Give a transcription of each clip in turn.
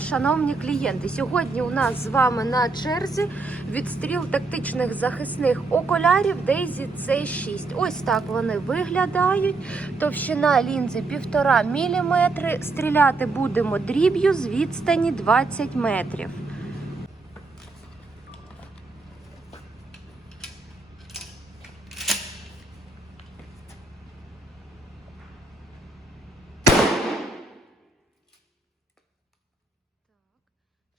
шановні клієнти. Сьогодні у нас з вами на черзі відстріл тактичних захисних окулярів Daisy C6. Ось так вони виглядають. Товщина лінзи 1,5 мм. Стріляти будемо дріб'ю з відстані 20 метрів.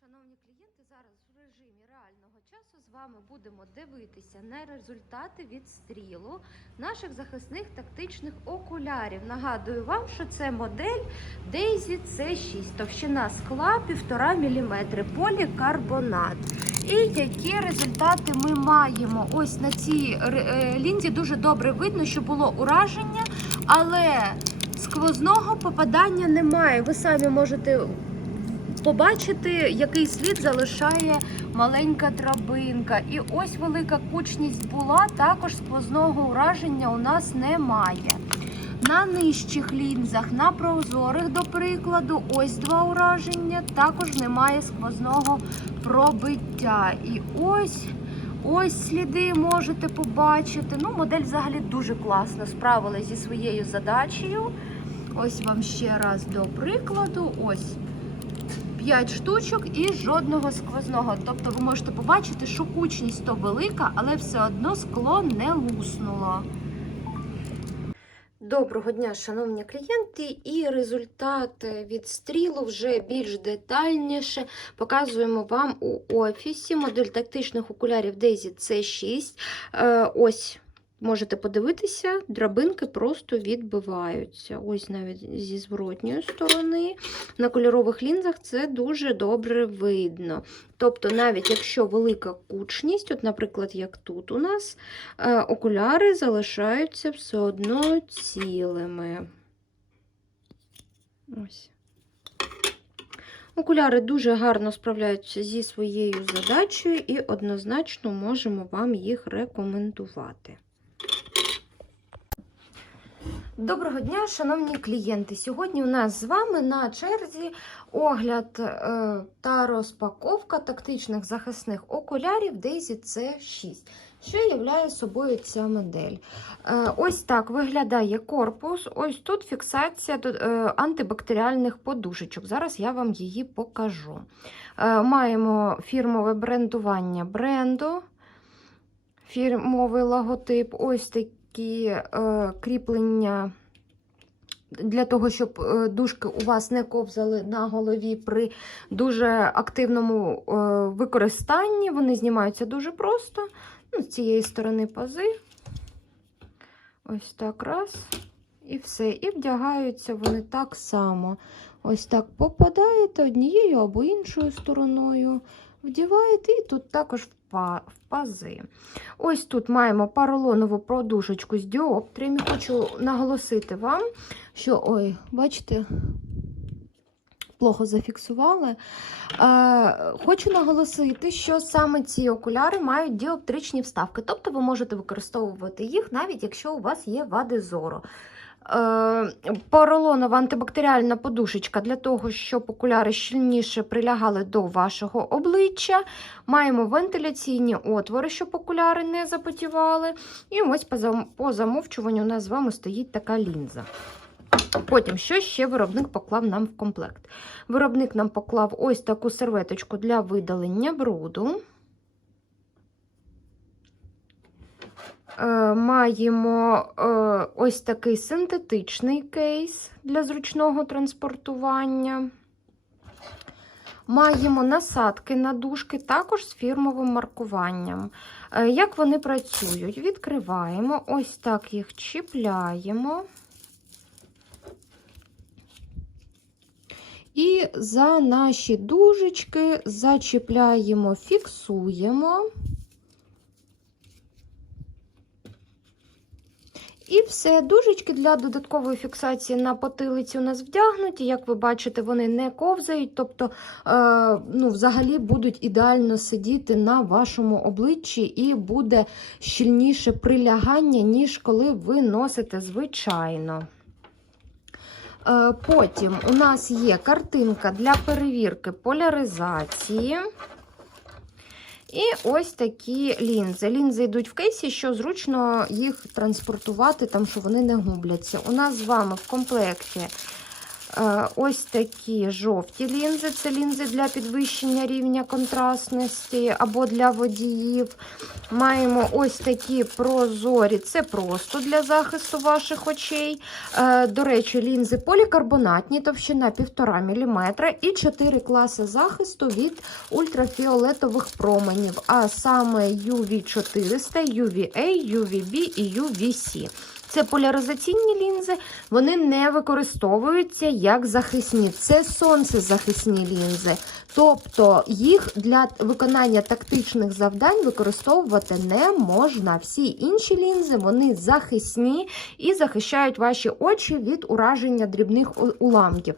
Шановні клієнти, зараз в режимі реального часу з вами будемо дивитися на результати відстрілу наших захисних тактичних окулярів. Нагадую вам, що це модель Daisy C6, товщина скла 1,5 мм, полікарбонат. І які результати ми маємо? Ось на цій е, лінзі дуже добре видно, що було ураження, але сквозного попадання немає. Ви самі можете побачити, який слід залишає маленька драбинка. І ось велика кучність була, також сквозного ураження у нас немає. На нижчих лінзах, на прозорих, до прикладу, ось два ураження, також немає сквозного пробиття. І ось ось сліди можете побачити. Ну, модель взагалі дуже класно справилась зі своєю задачею. Ось вам ще раз до прикладу. Ось 5 штучок і жодного сквозного. Тобто ви можете побачити, що кучність то велика, але все одно скло не луснуло. Доброго дня, шановні клієнти, і результат відстрілу вже більш детальніше показуємо вам у офісі. Модель тактичних окулярів Daisy C6. Е, Ось можете подивитися, драбинки просто відбиваються. Ось навіть зі зворотньої сторони. На кольорових лінзах це дуже добре видно. Тобто, навіть якщо велика кучність, от, наприклад, як тут у нас, е, окуляри залишаються все одно цілими. Ось. Окуляри дуже гарно справляються зі своєю задачею і однозначно можемо вам їх рекомендувати. Доброго дня, шановні клієнти! Сьогодні у нас з вами на черзі огляд е, та розпаковка тактичних захисних окулярів Daisy C6. Що являє собою ця модель? Е, ось так виглядає корпус. Ось тут фіксація е, антибактеріальних подушечок. Зараз я вам її покажу. Маємо фірмове брендування бренду, фірмовий логотип. Ось такий такі е, кріплення для того, щоб е, дужки у вас не ковзали на голові при дуже активному е, використанні. Вони знімаються дуже просто. Ну, З цієї сторони пази. Ось так раз. І все. І вдягаються вони так само. Ось так попадаєте однією або іншою стороною. Вдіваєте, і тут також в пази. Ось тут маємо поролонову подушечку з діоптріями. Хочу наголосити вам, що, ой, бачите, плохо зафіксували. Е, Хочу наголосити, що саме ці окуляри мають діоптричні вставки, тобто ви можете використовувати їх, навіть якщо у вас є вади зору. Е, поролонова антибактеріальна подушечка для того, щоб окуляри щільніше прилягали до вашого обличчя. Маємо вентиляційні отвори, щоб окуляри не запотівали. І ось по замовчуванню у нас з вами стоїть така лінза. Потім, що ще виробник поклав нам в комплект? Виробник нам поклав ось таку серветочку для видалення бруду. Маємо ось такий синтетичний кейс для зручного транспортування. Маємо насадки на дужки, також з фірмовим маркуванням. Як вони працюють? Відкриваємо, ось так їх чіпляємо. І за наші дужечки зачіпляємо, фіксуємо. І все, дужечки для додаткової фіксації на потилиці у нас вдягнуті. Як ви бачите, вони не ковзають, тобто е, ну, взагалі будуть ідеально сидіти на вашому обличчі і буде щільніше прилягання, ніж коли ви носите звичайно. Е, Потім у нас є картинка для перевірки поляризації. І ось такі лінзи. Лінзи йдуть в кейсі, що зручно їх транспортувати, там, що вони не губляться. У нас з вами в комплекті ось такі жовті лінзи. Це лінзи для підвищення рівня контрастності або для водіїв. Маємо ось такі прозорі, це просто для захисту ваших очей. Е, До речі, лінзи полікарбонатні, товщина 1,5 мм і 4 класи захисту від ультрафіолетових променів, а саме UV400, UVA, UVB і UVC. Це поляризаційні лінзи, вони не використовуються як захисні. Це сонцезахисні лінзи. Тобто їх для виконання тактичних завдань використовувати не можна. Всі інші лінзи вони захисні і захищають ваші очі від ураження дрібних уламків.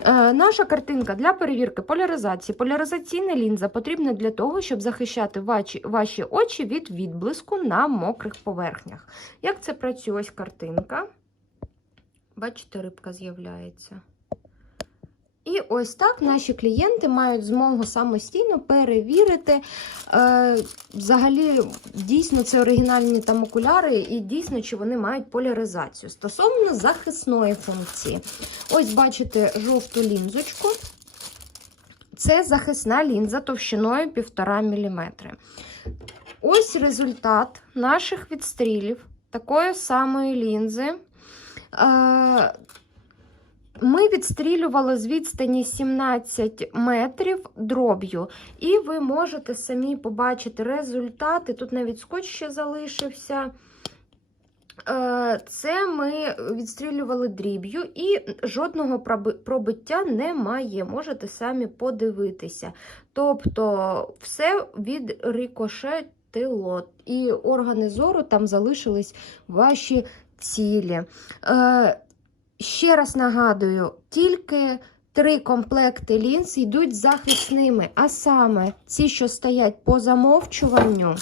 Е, наша картинка для перевірки поляризації. Поляризаційна лінза потрібна для того, щоб захищати ваші, ваші очі від відблиску на мокрих поверхнях. Як це працює? Ось картинка. Бачите, рибка з'являється. І ось так наші клієнти мають змогу самостійно перевірити. Е, взагалі, дійсно, це оригінальні там окуляри, і дійсно, чи вони мають поляризацію стосовно захисної функції. Ось бачите жовту лінзочку. Це захисна лінза товщиною 1,5 мм. Ось результат наших відстрілів такої самої лінзи. Е, ми відстрілювали з відстані 17 метрів дроб'ю, і ви можете самі побачити результати. Тут навіть скотч ще залишився. Е, Це ми відстрілювали дріб'ю, і жодного пробиття немає. Можете самі подивитися. Тобто, все від рикошетило, і органи зору там залишились ваші цілі. Ще раз нагадую, тільки три комплекти лінз йдуть захисними, а саме ці, що стоять по замовчуванню,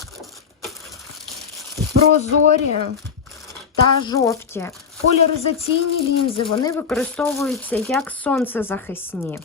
прозорі та жовті. Поляризаційні лінзи вони використовуються як сонцезахисні.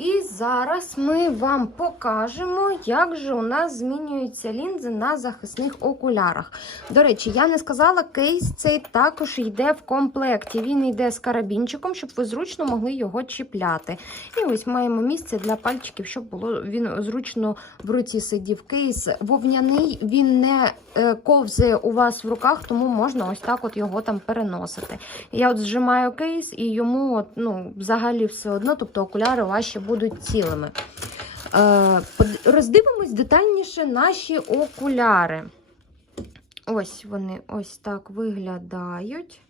І зараз ми вам покажемо, як же у нас змінюються лінзи на захисних окулярах. До речі, я не сказала, кейс цей також йде в комплекті. Він йде з карабінчиком, щоб ви зручно могли його чіпляти. І ось маємо місце для пальчиків, щоб було він зручно в руці сидів. Кейс вовняний, він не е, ковзає у вас в руках, тому можна ось так от його там переносити. Я от зжимаю кейс, і йому от, ну, взагалі все одно, тобто окуляри ваші будуть цілими. Е, роздивимось детальніше наші окуляри. Ось вони ось так виглядають.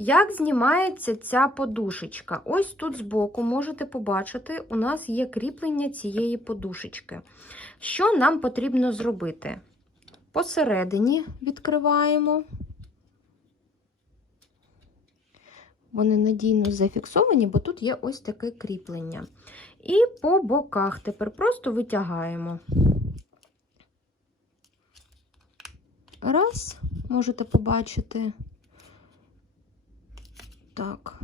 Як знімається ця подушечка? Ось тут збоку можете побачити, у нас є кріплення цієї подушечки. Що нам потрібно зробити? Посередині відкриваємо. Вони надійно зафіксовані, бо тут є ось таке кріплення. І по боках тепер просто витягаємо. Раз, можете побачити. Так,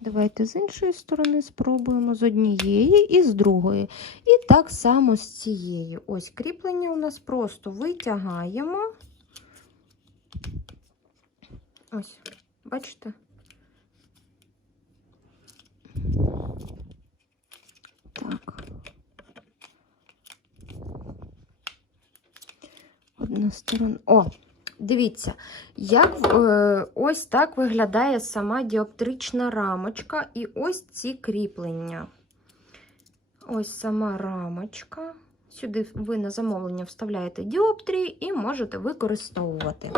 давайте з іншої сторони спробуємо з однієї і з другої. І так само з цієї. Ось кріплення у нас просто витягаємо. Ось, бачите? Одна сторону. О, дивіться, як е, ось так виглядає сама діоптрична рамочка і ось ці кріплення. Ось сама рамочка. Сюди ви на замовлення вставляєте діоптрії і можете використовувати.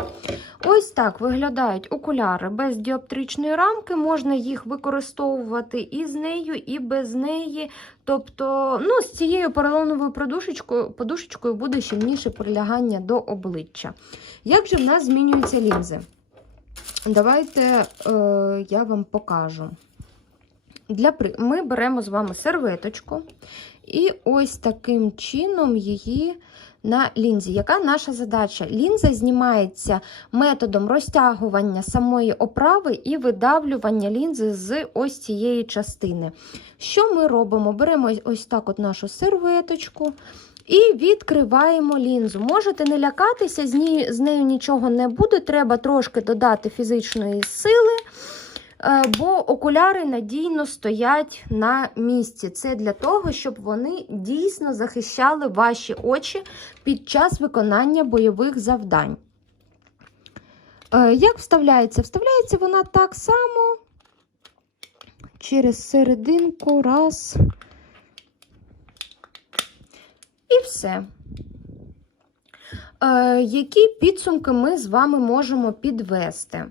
Ось так виглядають окуляри без діоптричної рамки. Можна їх використовувати і з нею, і без неї. Тобто, ну, з цією поролоновою подушечкою, подушечкою буде щільніше прилягання до обличчя. Як же в нас змінюються лінзи? Давайте е, я вам покажу. Для. Ми беремо з вами серветочку і ось таким чином її на лінзі. Яка наша задача? Лінза знімається методом розтягування самої оправи і видавлювання лінзи з ось цієї частини. Що ми робимо? Беремо ось- так от нашу серветочку. І відкриваємо лінзу. Можете не лякатися, з, нею нічого не буде. Треба трошки додати фізичної сили, бо окуляри надійно стоять на місці. Це для того, щоб вони дійсно захищали ваші очі під час виконання бойових завдань. Е, Як вставляється? Вставляється вона так само через серединку, раз. І все. Е, які підсумки ми з вами можемо підвести?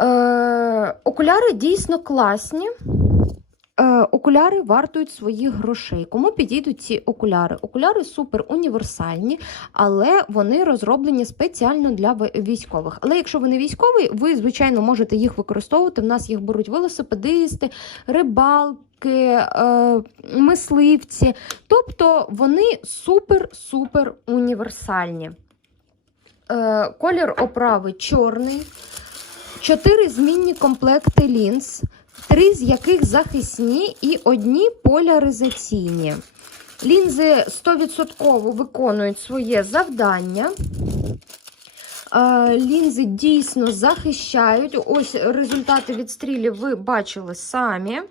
Е, окуляри дійсно класні. Е, окуляри вартують своїх грошей. Кому підійдуть ці окуляри? Окуляри супер універсальні, але вони розроблені спеціально для військових. Але якщо ви не військовий, ви, звичайно, можете їх використовувати. В нас їх беруть велосипедисти, рибалки, е, мисливці. Тобто вони супер-супер універсальні. Е, колір оправи чорний, чотири змінні комплекти лінз, три з яких захисні і одні поляризаційні. Лінзи 100% виконують своє завдання. Е, Лінзи дійсно захищають. Ось результати відстрілів ви бачили самі.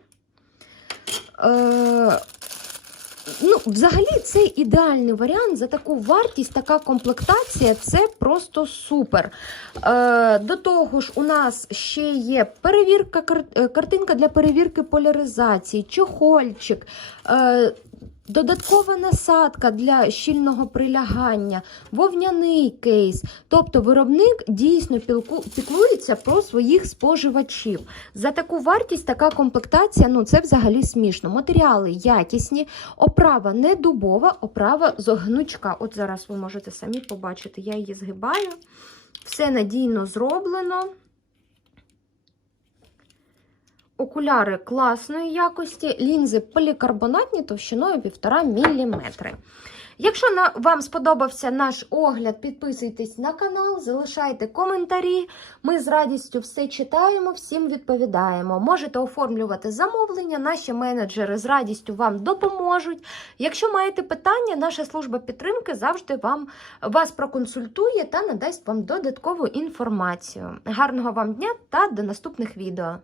Ну, взагалі, це ідеальний варіант за таку вартість, така комплектація це просто супер. Е, до того ж, у нас ще є перевірка, е, картинка для перевірки поляризації, чохольчик. Е, Додаткова насадка для щільного прилягання, вовняний кейс. Тобто виробник дійсно піклується про своїх споживачів. За таку вартість така комплектація ну це взагалі смішно. Матеріали якісні, оправа не дубова, оправа з гнучка. От зараз ви можете самі побачити, я її згибаю. Все надійно зроблено. Окуляри класної якості, лінзи полікарбонатні товщиною 1,5 мм. Якщо вам сподобався наш огляд, підписуйтесь на канал, залишайте коментарі. Ми з радістю все читаємо, всім відповідаємо. Можете оформлювати замовлення, наші менеджери з радістю вам допоможуть. Якщо маєте питання, наша служба підтримки завжди вам вас проконсультує та надасть вам додаткову інформацію. Гарного вам дня та до наступних відео!